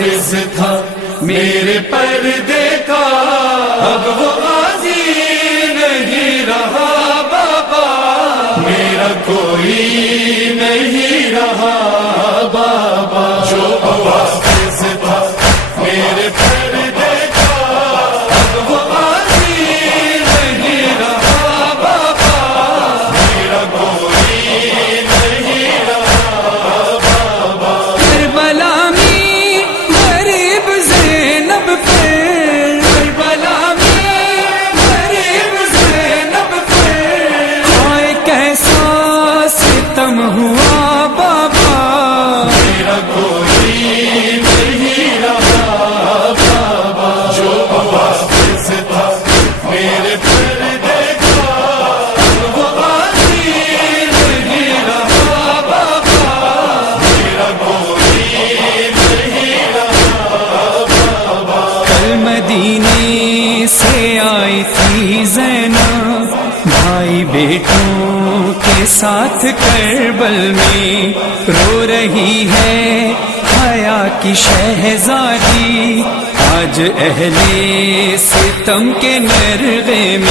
حافظ تھا میرے پردے کا، اب وہ غازی نہیں رہا بابا، میرا کوئی نہیں رہا بابا، جو حافظ تھا میرے پردے کا، اب وہ غازی نہیں رہا بابا، میرا کوئی نہیں رہا بابا۔ کربلا میں غریب زینب پہ، کربلا میں غریب زینب پہ، ہائے کیسا ستم ہوا بابا، میرا کوئی نہیں رہا بابا، جو حافظ تھا میرے پردے کا، وہ غازی نہیں رہا بابا، میرا کوئی نہیں رہا بابا۔ کل مدینے سے آئی تھی زینب بھائی بیٹوں کے ساتھ کربل میں، رو رہی ہے حیا کی شہزادی، آج اہل ستم کے نرغے میں